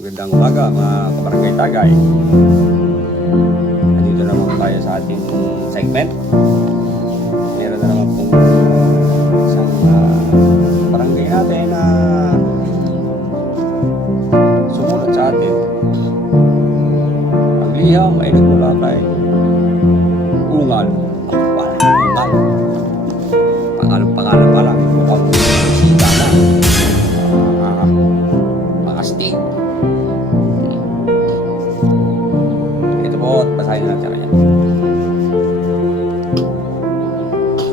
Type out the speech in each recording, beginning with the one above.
Magandang umaga mga kabarangay Tagay. Nandito naman tayo sa ating segment. Meron na naman pong isang barangay natin na sumunod sa atin. Ang liham ay nagmula kay Ungal. Pangalan pa lang, mukhang sita na. Mga stick. Ito po, basahin na natin kanya.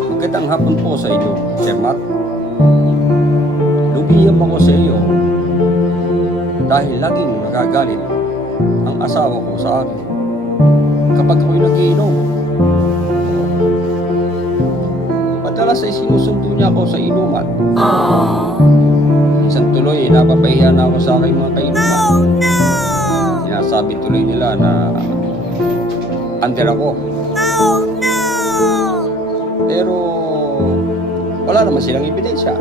Magandang hapon po sa inyo, Sir Matt. Lubiham ako sa iyo dahil laging nagagalit ang asawa ko sa akin kapag ako'y nagiinom. Madalas ay sinusundo niya ako sa inuman. Minsan tuloy, napapahiya na ako sa aking mga kainuman. Sinasabi tuloy nila na under ako. Pero wala naman silang ebidensya.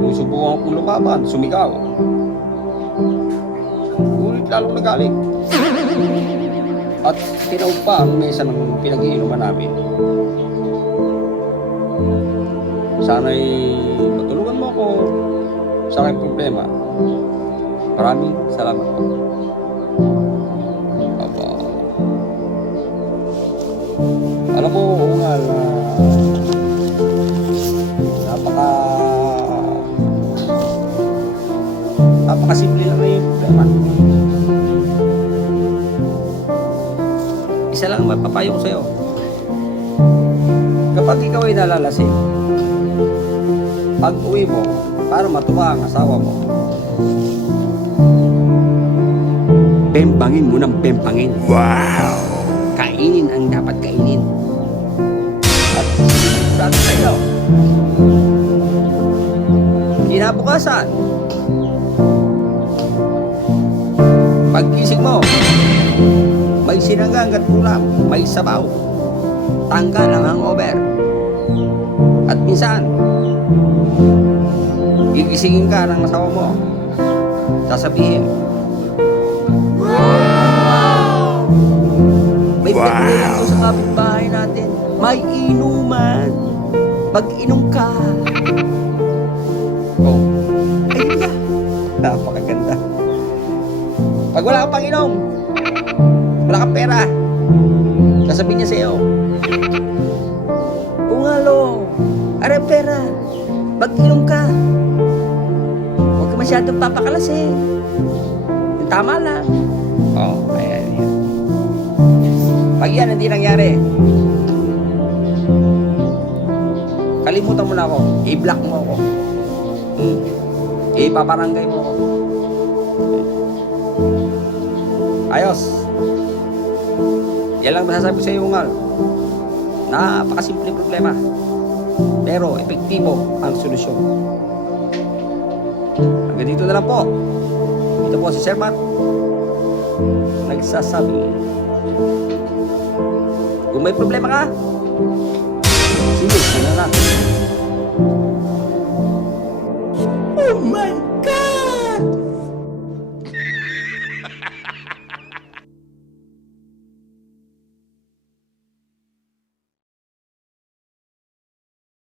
Susubukan kong lumaban, sumigaw. Ngunit lalong nagaling. At tinawag pa ang mesa ng pinag-iinuman namin. Sana'y matulungan mo ako sa aking problema. Maraming salamat po. Aba. Alam mo, Ungal, napakasimple lang na yung problema. Isa lang ang mapapayo ko sa'yo. Kapag ikaw ay nalalasing, pag uwi mo, para matuwa ang asawa mo, pempangin mo ng pempangin. Wow! Kainin ang dapat kainin. At sigurado sa'yo, kinabukasan, pagkising mo, may sinanggang at ulam, may sabaw, tanggal ang hangover. At minsan, gigisingin ka ng asawa mo, sasabihin, wow! May pagkailan ko sa kapitbahay natin, may inuman, mag-inom ka. Oh, ayun na, napakaganda. Pag wala kang pang-inom, wala kang pera, sasabihin niya sa'yo, Ungalo, are pera, mag-inom ka. Huwag ka masyadong papakalasing. Tama lang. Oh, ayan yan. Pag yan hindi nangyari, kalimutan mo na ako. I-block mo ako. Ipaparangay mo ako. Ayos. Yan lang masasabi sa iyo, Ungal. Napakasimple problema. Pero epektibo ang solusyon. Hanggang dito na lang po. Ito po si Sir Matt, nagsasabi, kung may problema ka, sige, na lang.